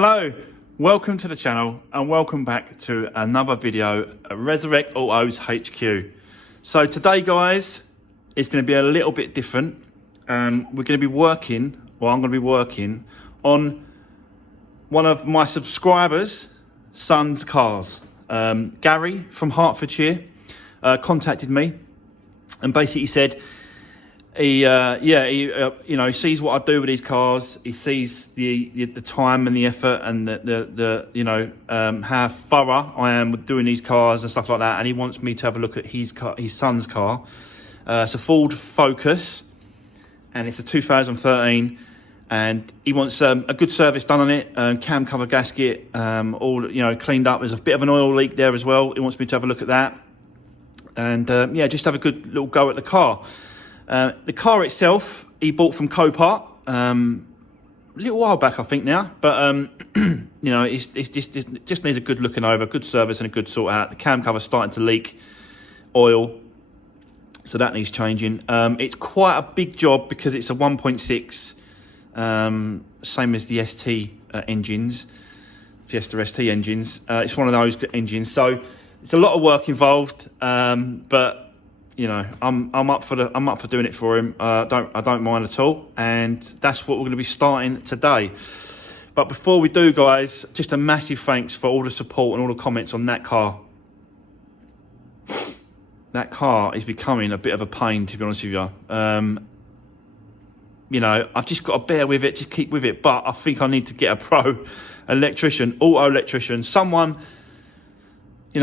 Hello, welcome to the channel and welcome back to another video at Resurrect Autos HQ. So today guys, it's going to be a little bit different. We're going to be working, well I'm going to be working on one of my subscribers' son's cars. Gary from Hertfordshire contacted me and basically said, he sees what I do with these cars. He sees the time and the effort and how thorough I am with doing these cars and stuff like that. And he wants me to have a look at his son's car. It's a Ford Focus, and it's a 2013. And he wants a good service done on it. Cam cover gasket, all cleaned up. There's a bit of an oil leak there as well. He wants me to have a look at that, and just have a good little go at the car. The car itself, he bought from Copart a little while back, I think now. But it's just needs a good looking over, good service, and a good sort out. The cam cover's starting to leak oil, so that needs changing. It's quite a big job because it's a 1.6, same as the ST engines, Fiesta ST engines. It's one of those engines, so it's a lot of work involved. But I'm up for doing it for him. I don't mind at all, and that's what we're going to be starting today. But before we do, guys, just a massive thanks for all the support and all the comments on that car. That car is becoming a bit of a pain, to be honest with you. I've just got to bear with it, just keep with it. But I think I need to get a pro electrician, auto electrician, someone, who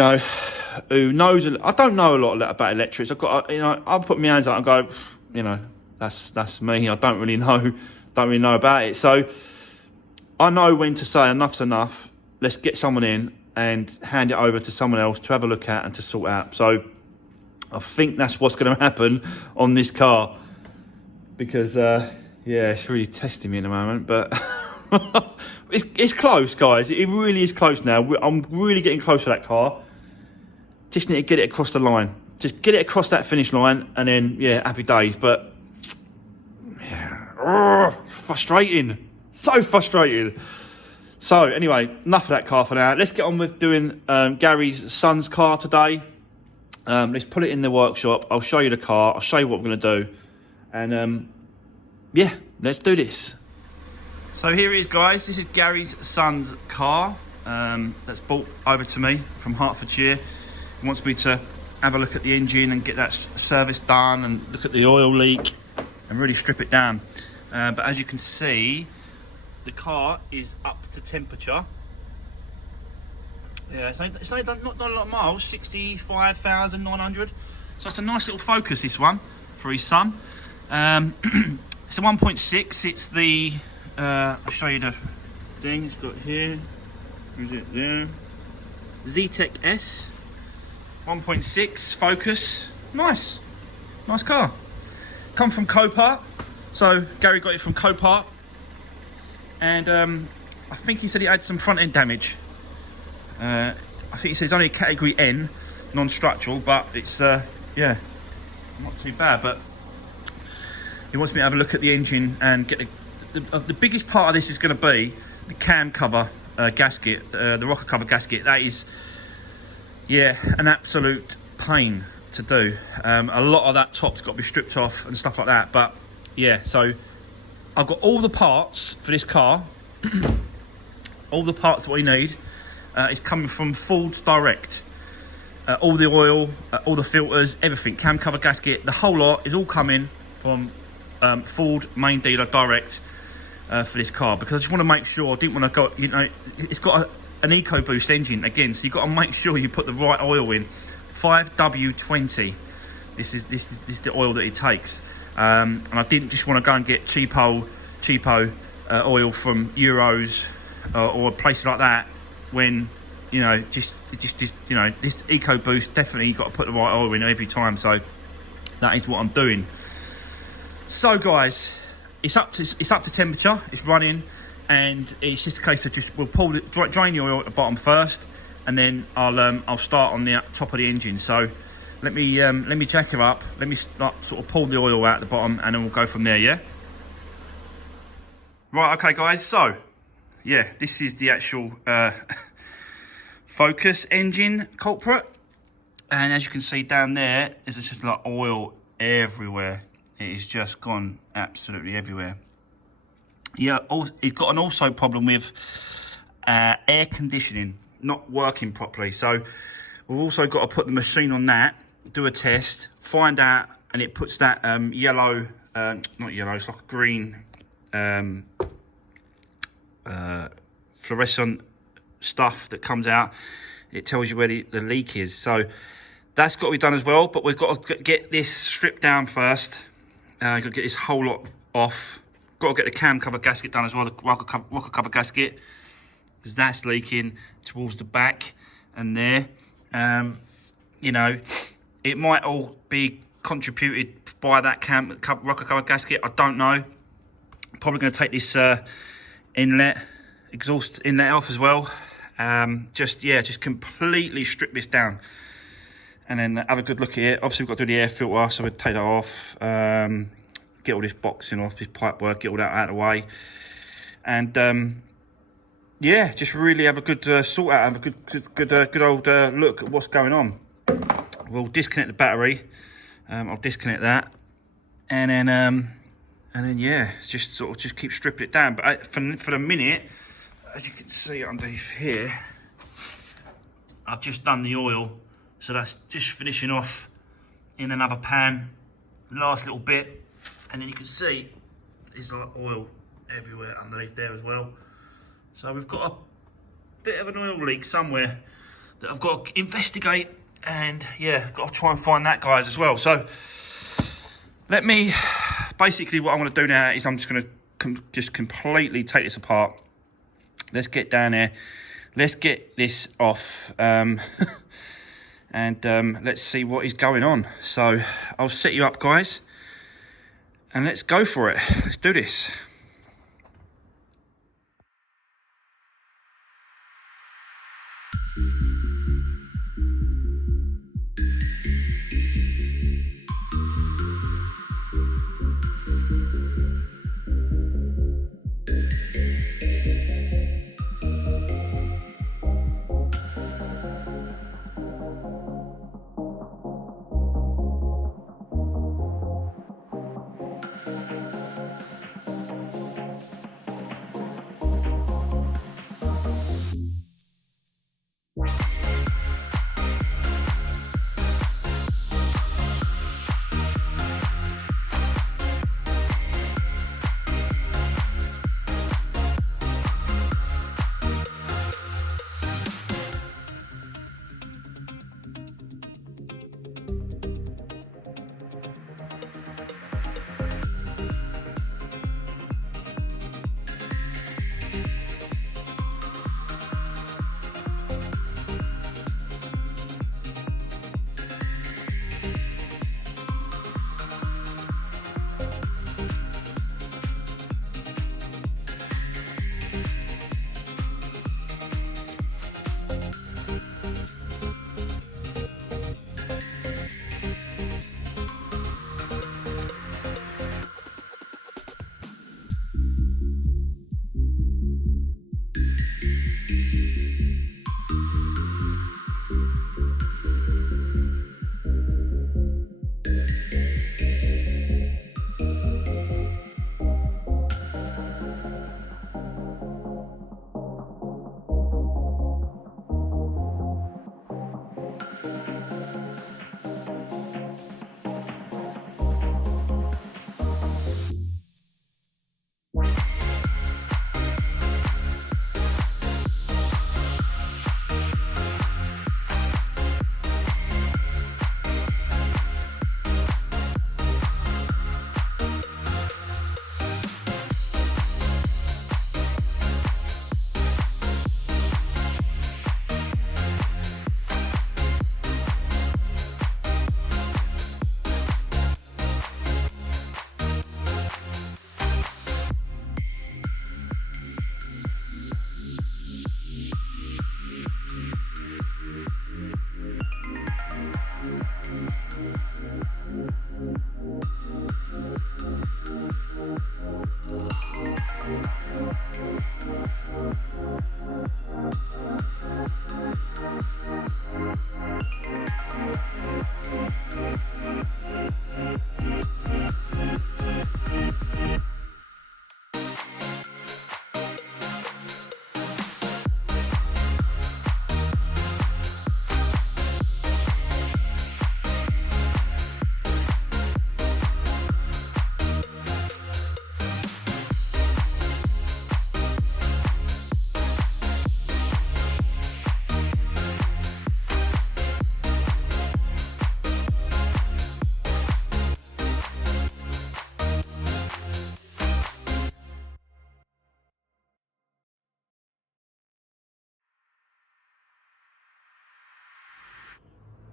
knows. I don't know a lot about electrics. I've got, I'll put my hands up and go, that's me. I don't really know about it. So I know when to say enough's enough. Let's get someone in and hand it over to someone else to have a look at and to sort out. So I think that's what's going to happen on this car, because it's really testing me in the moment, but it's close, guys. It really is close now. I'm really getting close to that car. Just need to get it across the line. Just get it across that finish line, and then, happy days. But, frustrating. So frustrating. So, anyway, enough of that car for now. Let's get on with doing Gary's son's car today. Let's put it in the workshop. I'll show you the car. I'll show you what we're going to do. And, let's do this. So, here it is, guys. This is Gary's son's car that's brought over to me from Hertfordshire. He wants me to have a look at the engine and get that service done and look at the oil leak and really strip it down. But as you can see, the car is up to temperature. Yeah, it's only done, not done a lot of miles, 65,900. So it's a nice little Focus, this one, for his son. It's a 1.6. It's the, I'll show you the thing it's got here. Where's it there? Z-Tech S. 1.6 Focus, nice car. Come from Copart, so Gary got it from Copart, and I think he said he had some front end damage. I think he says only a category N, non-structural, but it's not too bad. But he wants me to have a look at the engine and get the biggest part of this is going to be the cam cover gasket, the rocker cover gasket. That is. An absolute pain to do. A lot of that top's got to be stripped off and stuff like that. But so I've got all the parts for this car. All the parts that we need is coming from Ford direct. All the oil, all the filters, everything, cam cover gasket, the whole lot is all coming from Ford main dealer direct for this car, because I just want to make sure. I didn't want to go. It's got an EcoBoost engine again, so you've got to make sure you put the right oil in. 5W20. This is the oil that it takes, and I didn't just want to go and get cheapo oil from Euros or places like that, when this EcoBoost, definitely you've got to put the right oil in every time. So that is what I'm doing. So guys, it's up to temperature, it's running. And it's just a case of we'll drain the oil at the bottom first, and then I'll start on the top of the engine. So let me jack it up. Let me sort of pull the oil out at the bottom, and then we'll go from there. Yeah. Right. Okay, guys. So yeah, this is the actual focus engine culprit. And as you can see down there, there's just like oil everywhere. It is just gone absolutely everywhere. Yeah, it's got an also problem with air conditioning not working properly. So we've also got to put the machine on that, do a test, find out, and it puts that yellow, not yellow, it's like a green fluorescent stuff that comes out. It tells you where the leak is. So that's got to be done as well, but we've got to get this stripped down first. Got to get this whole lot off. Got to get the cam cover gasket done as well, the rocker cover gasket, because that's leaking towards the back and there. You know, it might all be contributed by that rocker cover gasket. I don't know. Probably going to take this exhaust inlet off as well. Just completely strip this down and then have a good look at it. Obviously we've got to do the air filter, so we'll take that off, get all this boxing off, this pipe work, get all that out of the way, and yeah, just really have a good sort out, have a good old look at what's going on. We'll disconnect the battery. I'll disconnect that, and then yeah, just sort of just keep stripping it down. But for the minute, as you can see underneath here, I've just done the oil, so that's just finishing off in another pan, last little bit, and then you can see there's like oil everywhere underneath there as well. So we've got a bit of an oil leak somewhere that I've got to investigate, and yeah, got to try and find that, guys, as well. So basically what I'm going to do now is I'm just going to just completely take this apart. Let's get down there, let's get this off, and let's see what is going on. So I'll set you up, guys, and let's go for it. Let's do this.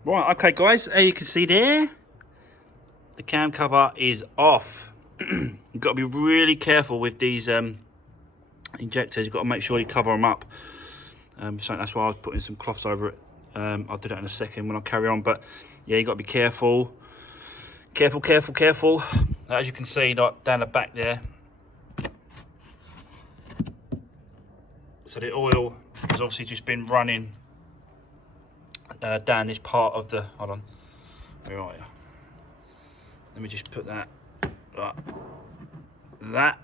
Right, okay guys, as you can see there, the cam cover is off. You've got to be really careful with these injectors. You've got to make sure you cover them up. So that's why I was putting some cloths over it. I'll do that in a second when I carry on, but yeah, you got to be careful. Careful. As you can see, like down the back there. So the oil has obviously just been running down this part of the, hold on, where are you? Let me just put that like that.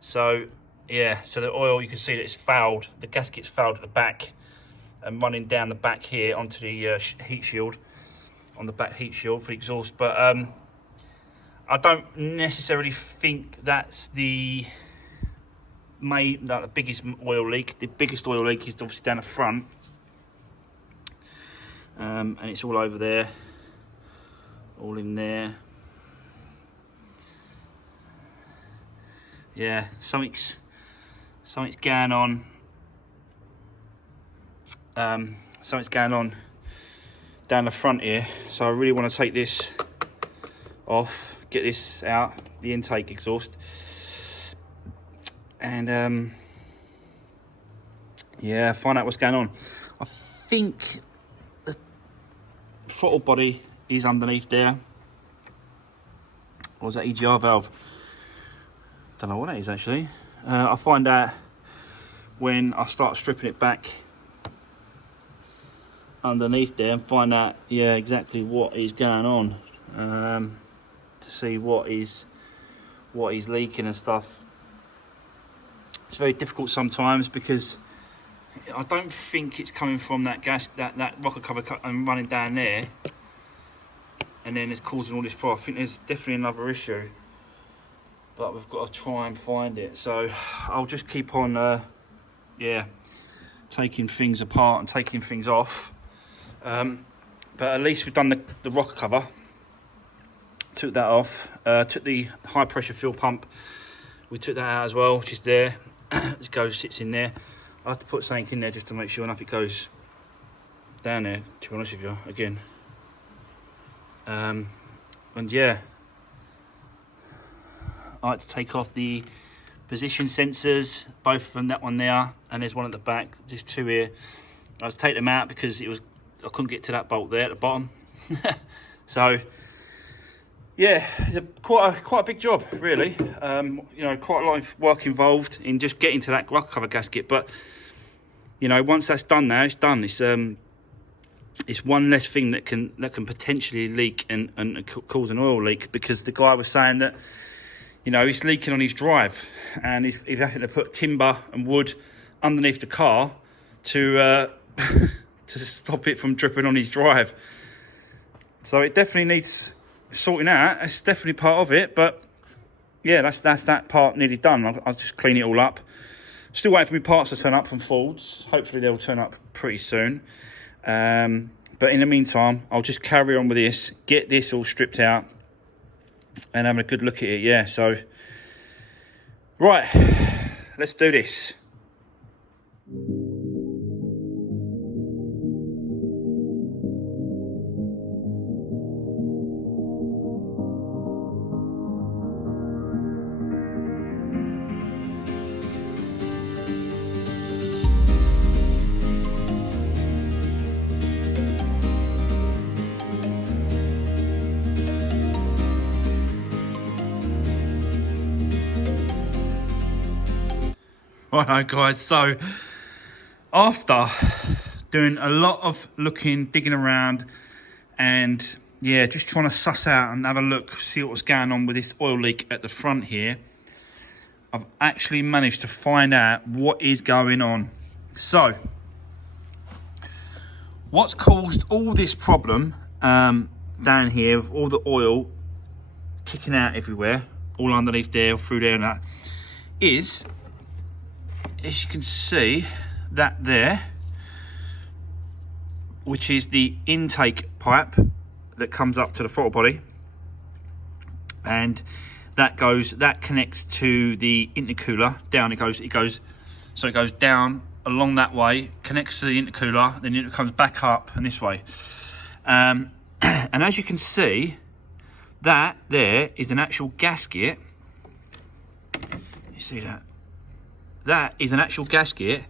So yeah, so the oil, you can see that it's fouled, the gasket's fouled at the back and running down the back here onto the heat shield, on the back heat shield for the exhaust. But I don't necessarily think that's the biggest oil leak. The biggest oil leak is obviously down the front, and it's all over there, all in there. Yeah, something's going on. Something's going on down the front here. So I really want to take this off, get this out, the intake exhaust, and yeah, find out what's going on. I think the throttle body is underneath there, or is that EGR valve? Don't know what that is actually. I'll find out when I start stripping it back underneath there and find out, yeah, exactly what is going on, to see what is leaking and stuff. It's very difficult sometimes because I don't think it's coming from that gas, that rocker cover and running down there, and then it's causing all this problem. I think there's definitely another issue, but we've got to try and find it. So I'll just keep on, yeah, taking things apart and taking things off. But at least we've done the rocker cover. Took that off. Took the high pressure fuel pump. We took that out as well, which is there. Sits in there. I have to put something in there just to make sure nothing goes down there, to be honest with you, again. And yeah, I like to take off the position sensors, both of them, that one there, and there's one at the back, there's two here. I was take them out because I couldn't get to that bolt there at the bottom. So yeah, it's quite a big job, really. You know, quite a lot of work involved in just getting to that rocker cover gasket. But you know, once that's done, now it's done. It's one less thing that can potentially leak and cause an oil leak, because the guy was saying that, you know, it's leaking on his drive, and he's having to put timber and wood underneath the car to to stop it from dripping on his drive. So it definitely needs sorting out. It's definitely part of it, but yeah, that's that part nearly done. I'll just clean it all up. Still waiting for my parts to turn up from Fords. Hopefully they'll turn up pretty soon. But in the meantime, I'll just carry on with this, get this all stripped out, and have a good look at it. Yeah, so right, let's do this. Alright guys, so after doing a lot of looking, digging around, and yeah, just trying to suss out and have a look, see what's going on with this oil leak at the front here, I've actually managed to find out what is going on. So what's caused all this problem down here, with all the oil kicking out everywhere, all underneath there, through there and that, is, as you can see, that there, which is the intake pipe that comes up to the throttle body, and that connects to the intercooler down. It goes down along that way, connects to the intercooler, then it comes back up and this way. And as you can see, that there is an actual gasket. You see that? That is an actual gasket,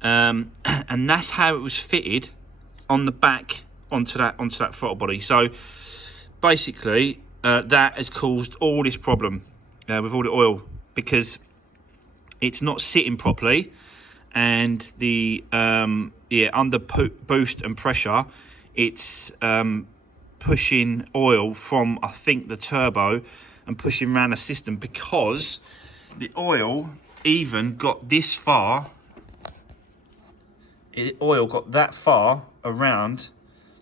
and that's how it was fitted on the back onto that throttle body. So basically, that has caused all this problem with all the oil, because it's not sitting properly, and the under boost and pressure, it's pushing oil from, I think, the turbo and pushing around the system, because the oil even got this far. Oil got that far around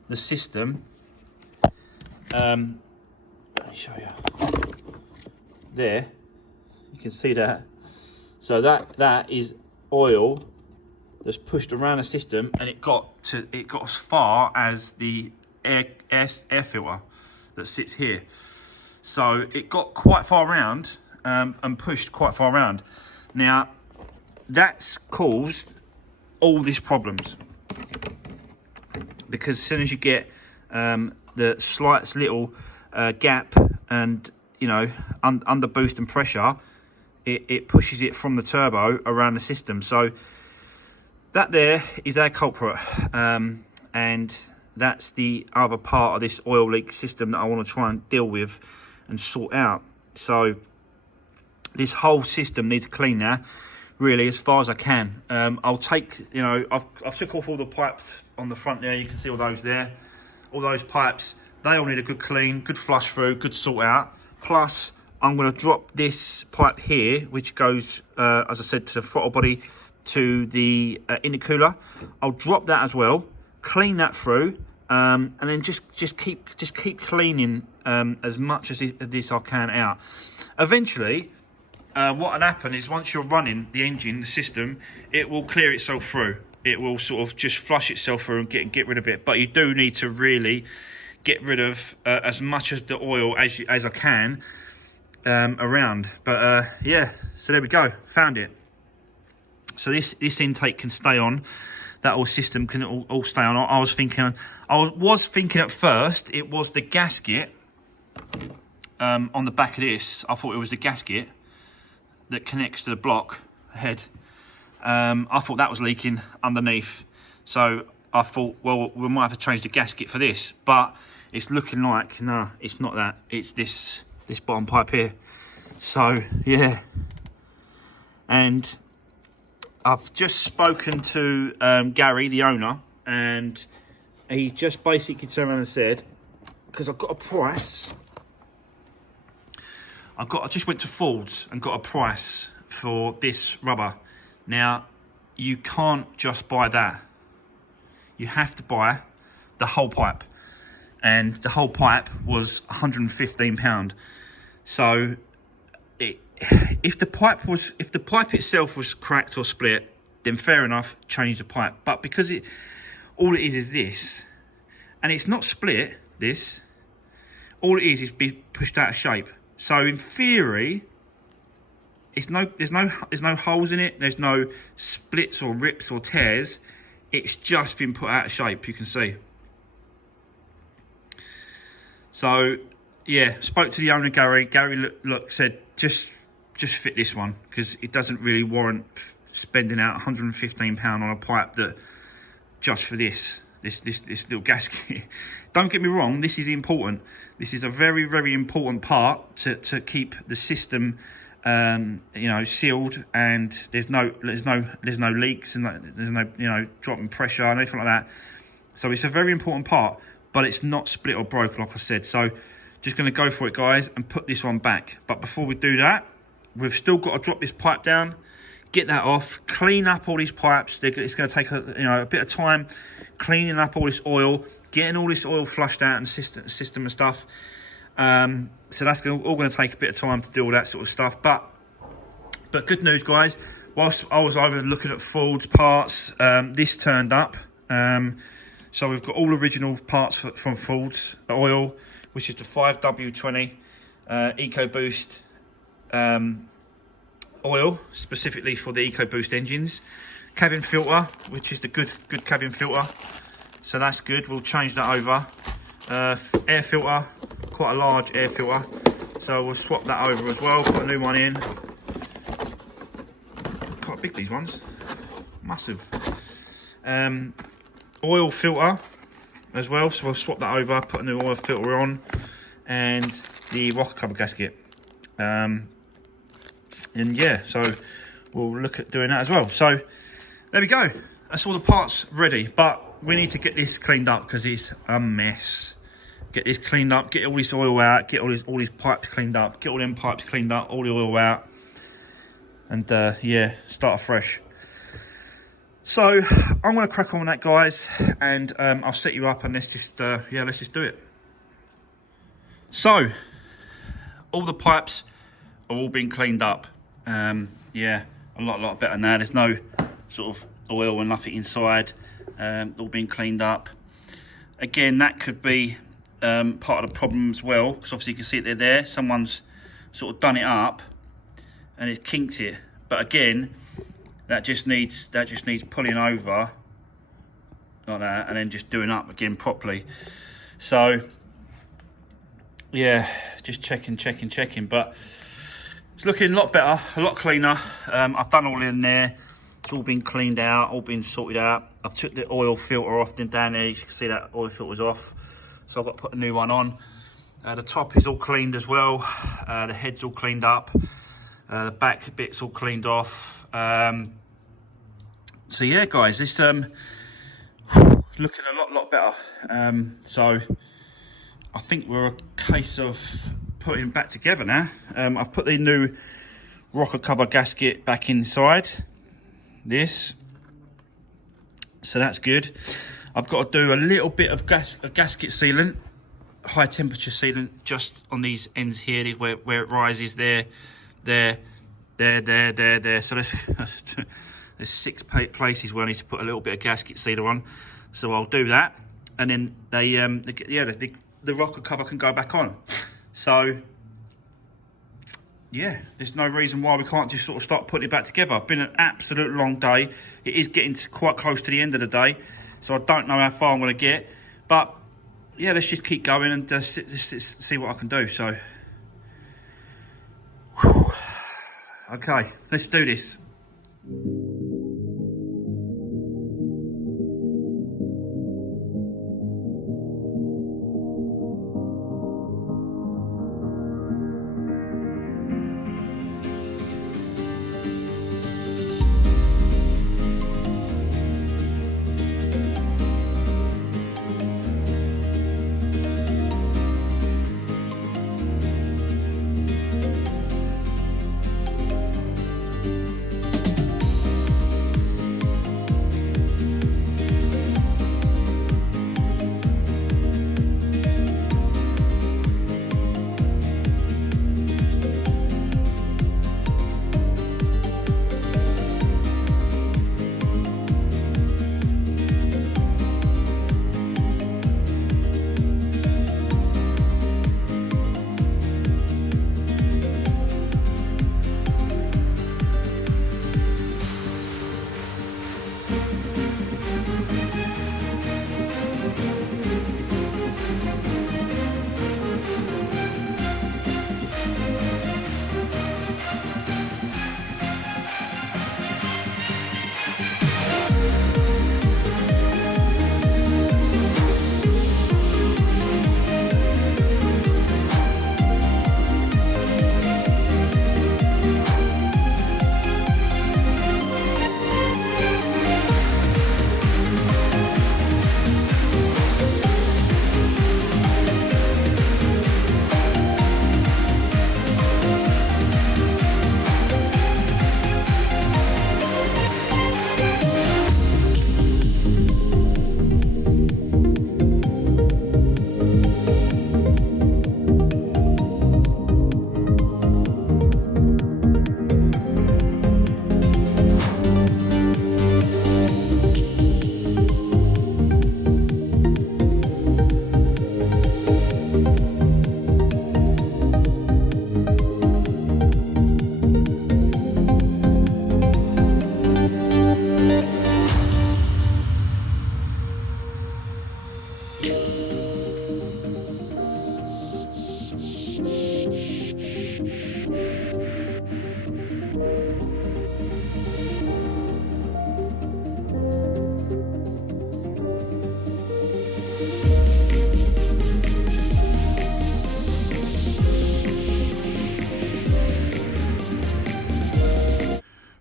the system. Let me show you. There, you can see that. So that is oil that's pushed around the system, and it got as far as the air filter that sits here. So it got quite far around, and pushed quite far around. Now that's caused all these problems, because as soon as you get the slightest little gap, and under boost and pressure, it pushes it from the turbo around the system. So that there is our culprit, and that's the other part of this oil leak system that I want to try and deal with and sort out. So this whole system needs a clean now, really, as far as I can. I'll take, I've took off all the pipes on the front there. You can see all those there, all those pipes. They all need a good clean, good flush through, good sort out. Plus, I'm going to drop this pipe here, which goes, as I said, to the throttle body, to the intercooler. I'll drop that as well, clean that through, and then just keep cleaning as much as this I can out. Eventually, what will happen is, once you're running the engine, the system, it will clear itself through. It will sort of just flush itself through and get rid of it. But you do need to really get rid of as much of the oil as I can around. But yeah, so there we go, found it. So this intake can stay on. That whole system can all stay on. I was thinking at first it was the gasket on the back of this. I thought it was the gasket that connects to the block head. I thought that was leaking underneath. So I thought, well, we might have to change the gasket for this. But it's looking like, no, it's not that. It's this bottom pipe here. So, yeah. And I've just spoken to Gary, the owner, and he just basically turned around and said, because I've got a price, I just went to Ford's and got a price for this rubber. Now, you can't just buy that. You have to buy the whole pipe. And the whole pipe was £115. So if the pipe itself was cracked or split, then fair enough, change the pipe. But because all it is this, and it's not split, this, all it is be pushed out of shape. So in theory, there's no holes in it, there's no splits or rips or tears. It's just been put out of shape, you can see. So yeah, spoke to the owner, Gary. Gary said just fit this one, because it doesn't really warrant spending out £115 on a pipe that just for this little gasket. Don't get me wrong, this is important. This is a very, very important part to keep the system sealed, and there's no leaks, and there's no drop in pressure and anything like that. So it's a very important part, but it's not split or broken, like I said. So just going to go for it, guys, and put this one back. But before we do that, we've still got to drop this pipe down, get that off, clean up all these pipes. It's going to take a bit of time cleaning up all this oil, getting all this oil flushed out and system and stuff. So that's all going to take a bit of time to do all that sort of stuff. But good news, guys. Whilst I was over looking at Ford's parts, this turned up. So we've got all original parts from Ford's oil, which is the 5W20 EcoBoost oil, specifically for the EcoBoost engines. Cabin filter, which is the good cabin filter. So that's good. We'll change that over. Air filter, quite a large air filter. So we'll swap that over as well. Put a new one in. Quite big, these ones. Massive. Oil filter as well. So we'll swap that over. Put a new oil filter on. And the rocker cover gasket. And yeah, so we'll look at doing that as well. So there we go. That's all the parts ready. But we need to get this cleaned up because it's a mess. Get this cleaned up, get all this oil out, get all these pipes cleaned up, get all them pipes cleaned up, all the oil out, and yeah, start afresh. So I'm going to crack on with that, guys, and I'll set you up, and let's just do it. So all the pipes are all been cleaned up. Yeah, a lot better now. There's no sort of oil and nothing inside. All been cleaned up. Again, that could be part of the problem as well, because obviously you can see it there. Someone's sort of done it up and it's kinked it. But again, that just needs pulling over like that, and then just doing up again properly. So yeah, just checking. But it's looking a lot better, a lot cleaner. I've done all in there. It's all been cleaned out, all been sorted out. I've took the oil filter off, then down there you can see that oil filter's off. So I've got to put a new one on. The top is all cleaned as well. The head's all cleaned up. The back bit's all cleaned off. So yeah, guys, it's looking a lot better. So I think we're a case of putting it back together now. I've put the new rocker cover gasket back inside this, so that's good. I've got to do a little bit of gasket sealant, high temperature sealant, just on these ends here, where it rises there. So there's 6 places where I need to put a little bit of gasket sealer on. So I'll do that, and then the rocker cover can go back on. So yeah, there's no reason why we can't just sort of start putting it back together. It's been an absolute long day. It is getting quite close to the end of the day, so I don't know how far I'm going to get. But yeah, let's just keep going and see what I can do. So, whew. Okay, let's do this.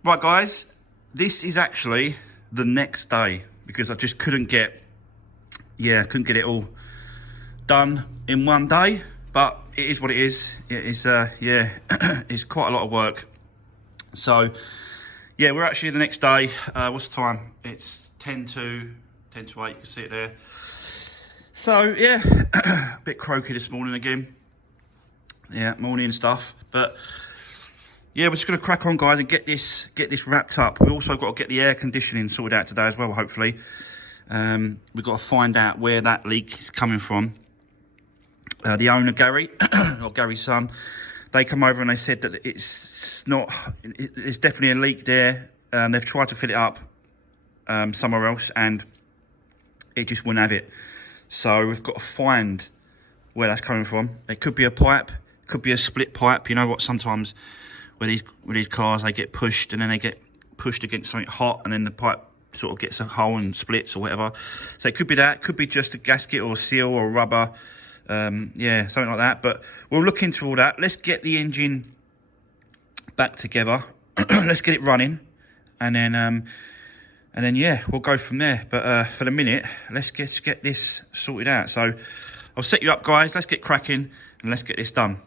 Right, guys, this is actually the next day because I just couldn't get it all done in one day. But it is what it is. It is, it's quite a lot of work. So, yeah, we're actually the next day. What's the time? It's 10 to 8. You can see it there. So, yeah, a bit croaky this morning again. Yeah, morning stuff. But yeah, we're just going to crack on, guys, and get this wrapped up. We also got to get the air conditioning sorted out today as well, hopefully. We've got to find out where that leak is coming from. The owner, Gary, or Gary's son, they come over and they said that it's definitely a leak there. They've tried to fill it up somewhere else and it just wouldn't have it. So we've got to find where that's coming from. It could be a pipe, could be a split pipe. You know what, sometimes with these cars, they get pushed and then they get pushed against something hot and then the pipe sort of gets a hole and splits or whatever. So it could be that, could be just a gasket or a seal or rubber. Yeah, something like that. But we'll look into all that. Let's get the engine back together. Let's get it running. And then yeah, we'll go from there. But for the minute, let's get this sorted out. So I'll set you up, guys. Let's get cracking and let's get this done.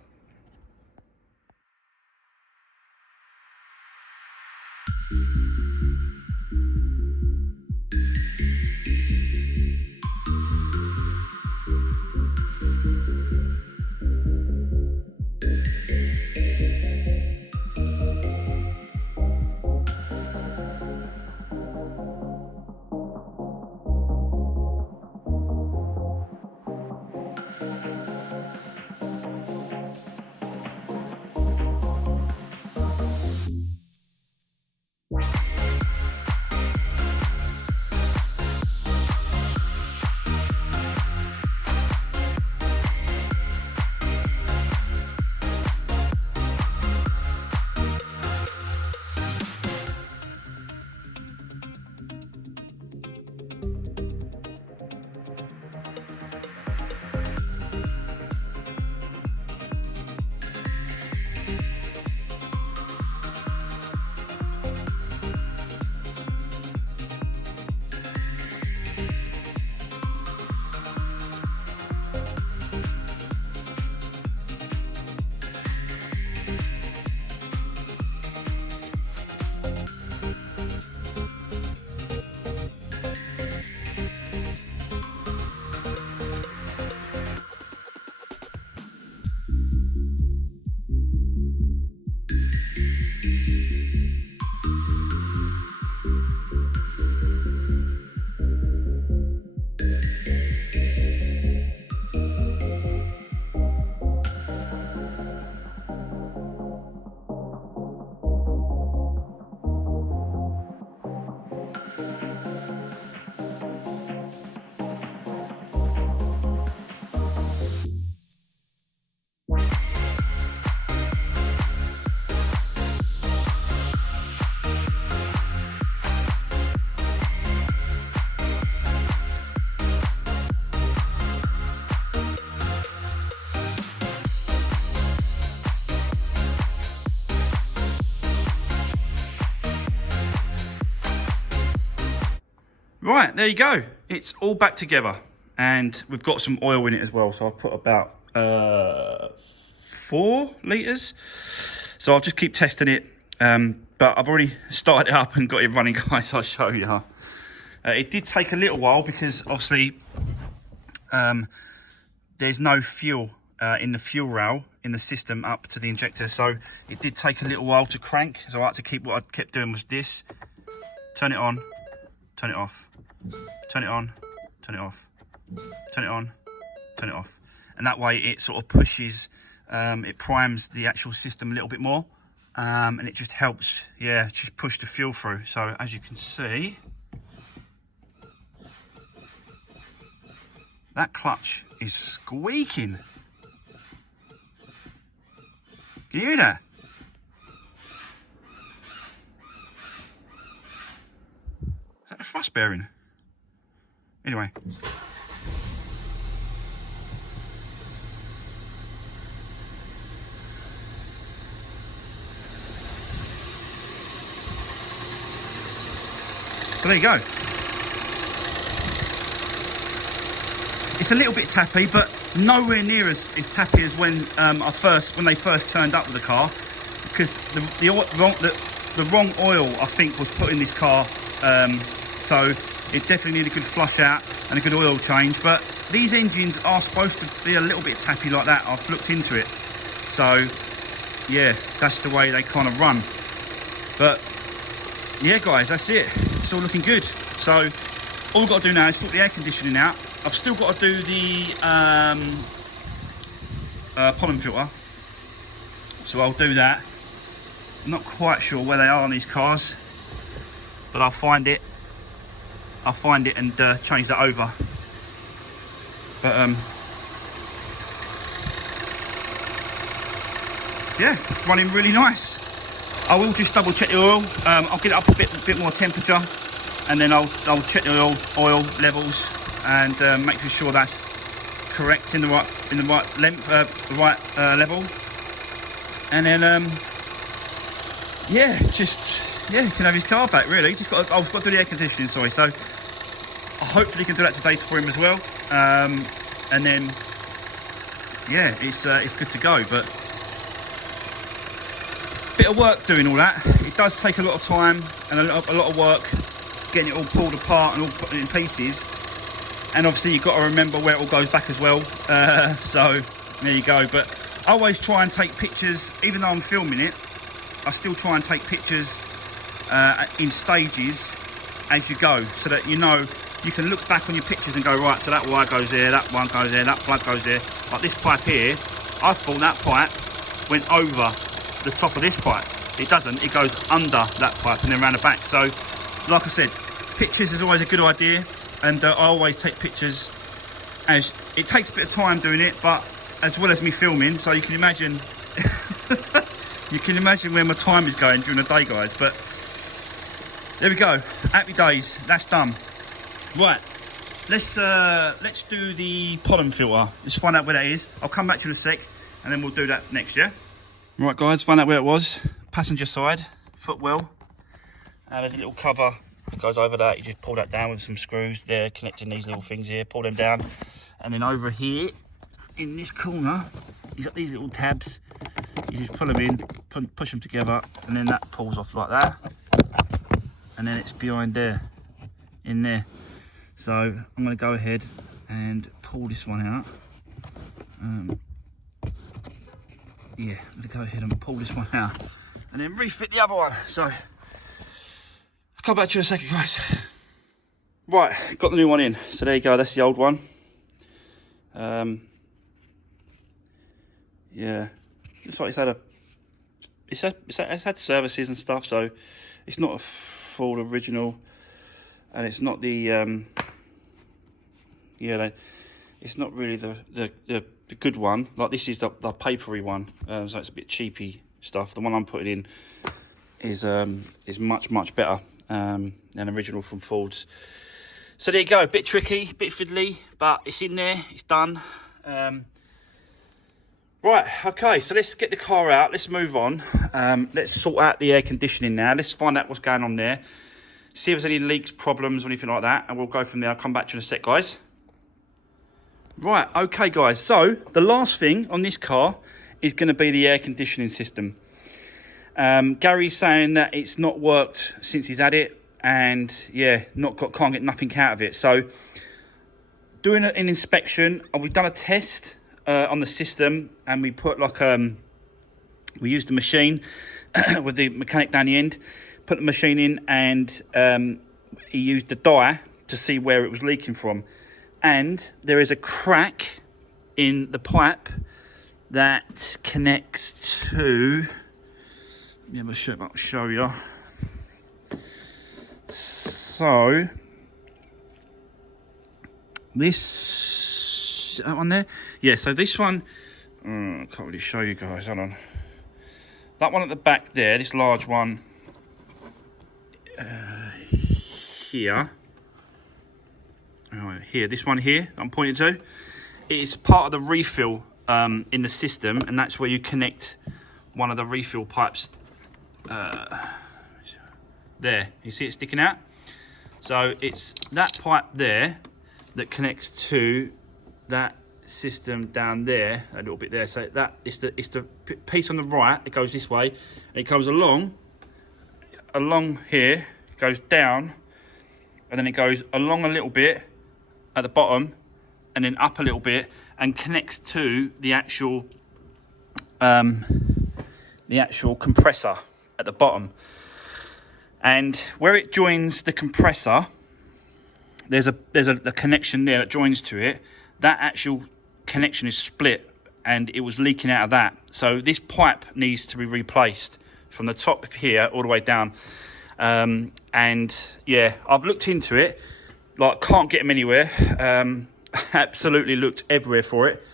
Right, there you go. It's all back together. And we've got some oil in it as well. So I've put about 4 litres. So I'll just keep testing it. But I've already started it up and got it running, guys. I'll show you. It did take a little while because obviously there's no fuel in the fuel rail in the system up to the injector. So it did take a little while to crank. So I had to keep, what I kept doing was this. Turn it on, turn it off. Turn it on, turn it off, turn it on, turn it off. And that way it sort of pushes, it primes the actual system a little bit more. And it just helps, yeah, just push the fuel through. So as you can see, that clutch is squeaking. Can you hear that? Is that a thrust bearing? Anyway. So there you go. It's a little bit tappy, but nowhere near as tappy as when they first turned up with the car, because the wrong oil, I think, was put in this car. So it definitely needed a good flush out and a good oil change. But these engines are supposed to be a little bit tappy like that. I've looked into it. So yeah, that's the way they kind of run. But yeah, guys, that's it. It's all looking good. So all we've got to do now is sort the air conditioning out. I've still got to do the pollen filter. So I'll do that. I'm not quite sure where they are on these cars, but I'll find it. I'll find it and change that over. But yeah, running really nice. I will just double check the oil. I'll get it up a bit more temperature, and then I'll check the oil levels and make sure that's correct in the right length, the right level. And then yeah, you can have his car back really. I've got to do the air conditioning, sorry. So I hopefully can do that today for him as well. And then yeah, it's good to go. But bit of work doing all that. It does take a lot of time and a lot of work getting it all pulled apart and all put in pieces. And obviously you've got to remember where it all goes back as well. So there you go. But I always try and take pictures, even though I'm filming it. I still try and take pictures in stages as you go, so that you know you can look back on your pictures and go, right, so that wire goes there, that one goes there, that plug goes there. Like this pipe here, I thought that pipe went over the top of this pipe. It doesn't. It goes under that pipe and then around the back. So like I said, pictures is always a good idea, and I always take pictures. As it takes a bit of time doing it, but as well as me filming, so you can imagine you can imagine where my time is going during the day, guys. But there we go, happy days, that's done. Right, let's do the pollen filter. Let's find out where that is. I'll come back to you in a sec, and then we'll do that next, yeah? Right guys, find out where it was. Passenger side, footwell. There's a little cover that goes over that. You just pull that down with some screws there, connecting these little things here, pull them down. And then over here, in this corner, you've got these little tabs. You just pull them in, push them together, and then that pulls off like that. And then it's behind there, in there. So I'm gonna go ahead and pull this one out. Yeah, I'm gonna go ahead and pull this one out and then refit the other one. So I'll come back to you in a second, guys. Right, got the new one in. So there you go, that's the old one. Yeah, looks like it's had services and stuff, so it's not a full original, and it's not the it's not really the good one. Like this is the papery one, so it's a bit cheapy stuff. The one I'm putting in is much better than original from Ford's. So there you go, a bit tricky, bit fiddly, but it's in there, it's done. Right, okay, so let's get the car out, let's move on. Let's sort out the air conditioning now. Let's find out what's going on there. See if there's any leaks, problems, or anything like that, and we'll go from there. I'll come back to you in a sec, guys. Right, okay, guys, so the last thing on this car is going to be the air conditioning system. Gary's saying that it's not worked since he's had it, and yeah, can't get nothing out of it. So doing an inspection, we've done a test on the system, and we put like we used the machine with the mechanic down the end, put the machine in, and he used the dye to see where it was leaking from. And there is a crack in the pipe that connects to, let me have a show you. So that one there, yeah, so this one, I can't really show you guys, hold on. That one at the back there, this large one here, here, this one here I'm pointing to, it is part of the refill in the system, and that's where you connect one of the refill pipes there. You see it sticking out? So it's that pipe there that connects to that system down there, a little bit there. So that is the piece on the right. It goes this way, and it comes along here, goes down, and then it goes along a little bit at the bottom, and then up a little bit, and connects to the actual compressor at the bottom. And where it joins the compressor, there's a connection there that joins to it. That actual connection is split, and it was leaking out of that. So this pipe needs to be replaced from the top of here all the way down. And yeah, I've looked into it, like can't get them anywhere. Absolutely looked everywhere for it.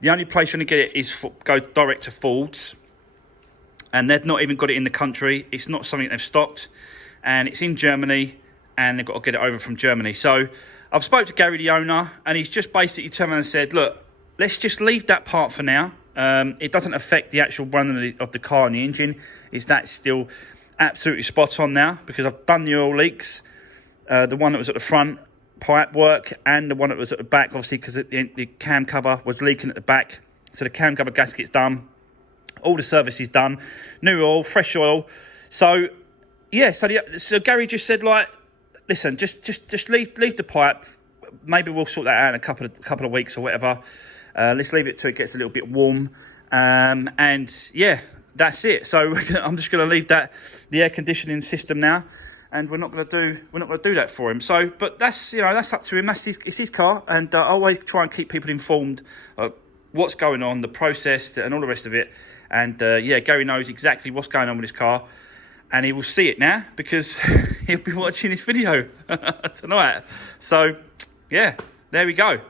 The only place you're going to get it is go direct to Ford's, and they've not even got it in the country. It's not something they've stocked, and it's in Germany, and they've got to get it over from Germany. So I've spoke to Gary, the owner, and he's just basically turned around and said, look, let's just leave that part for now. It doesn't affect the actual running of the car and the engine. That's still absolutely spot on now, because I've done the oil leaks, the one that was at the front pipe work, and the one that was at the back, obviously, because the cam cover was leaking at the back. So the cam cover gasket's done, all the service is done, new oil, fresh oil. So yeah, so Gary just said, like, listen, just leave the pipe. Maybe we'll sort that out in a couple of weeks or whatever. Let's leave it till it gets a little bit warm, and yeah, that's it. So I'm just going to leave the air conditioning system now, and we're not going to do that for him. So, but that's up to him. It's his car, and I always try and keep people informed of what's going on, the process, and all the rest of it. And yeah, Gary knows exactly what's going on with his car, and he will see it now because he'll be watching this video tonight. So yeah, there we go.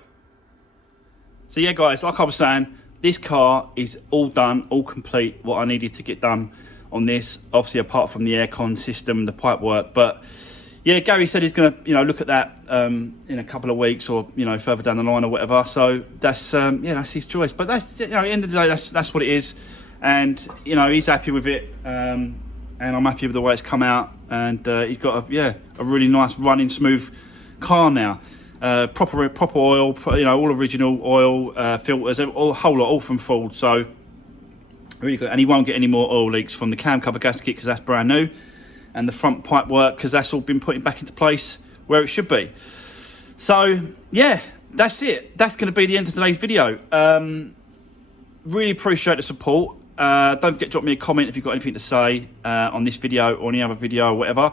So yeah, guys, like I was saying, this car is all done, all complete, what I needed to get done on this, obviously apart from the aircon system, the pipe work. But yeah, Gary said he's going to look at that in a couple of weeks, or further down the line or whatever. So that's that's his choice. But that's at the end of the day, that's what it is. And he's happy with it, and I'm happy with the way it's come out. And he's got a really nice running smooth car now. Proper oil, all original oil, filters, a whole lot, all from Ford. So really good. And he won't get any more oil leaks from the cam cover gasket because that's brand new, and the front pipe work because that's all been put back into place where it should be. So yeah, that's it. That's going to be the end of today's video. Really appreciate the support. Don't forget to drop me a comment if you've got anything to say on this video or any other video or whatever.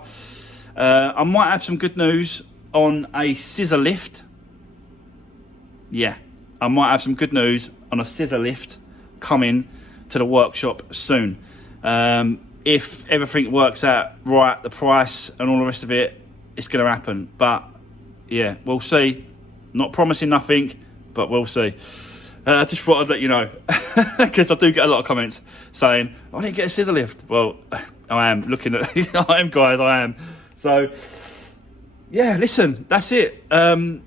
I might have some good news on a scissor lift. Yeah, I might have some good news on a scissor lift coming to the workshop soon. If everything works out right, the price and all the rest of it, it's going to happen. But yeah, we'll see. Not promising nothing, but we'll see. Just thought I'd let you know, because I do get a lot of comments saying, I didn't get a scissor lift. Well, I am looking at I am, guys, I am. So yeah, listen, that's it. Have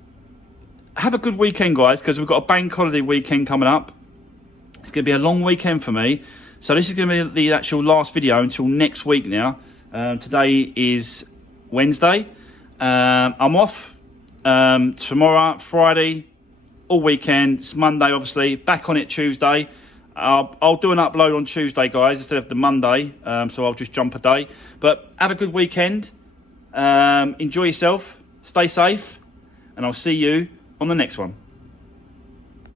a good weekend, guys, because we've got a bank holiday weekend coming up. It's going to be a long weekend for me. So this is going to be the actual last video until next week now. Today is Wednesday. I'm off tomorrow, Friday, all weekend. It's Monday, obviously. Back on it Tuesday. I'll do an upload on Tuesday, guys, instead of the Monday. So I'll just jump a day. But have a good weekend. Enjoy yourself. Stay safe. And I'll see you on the next one.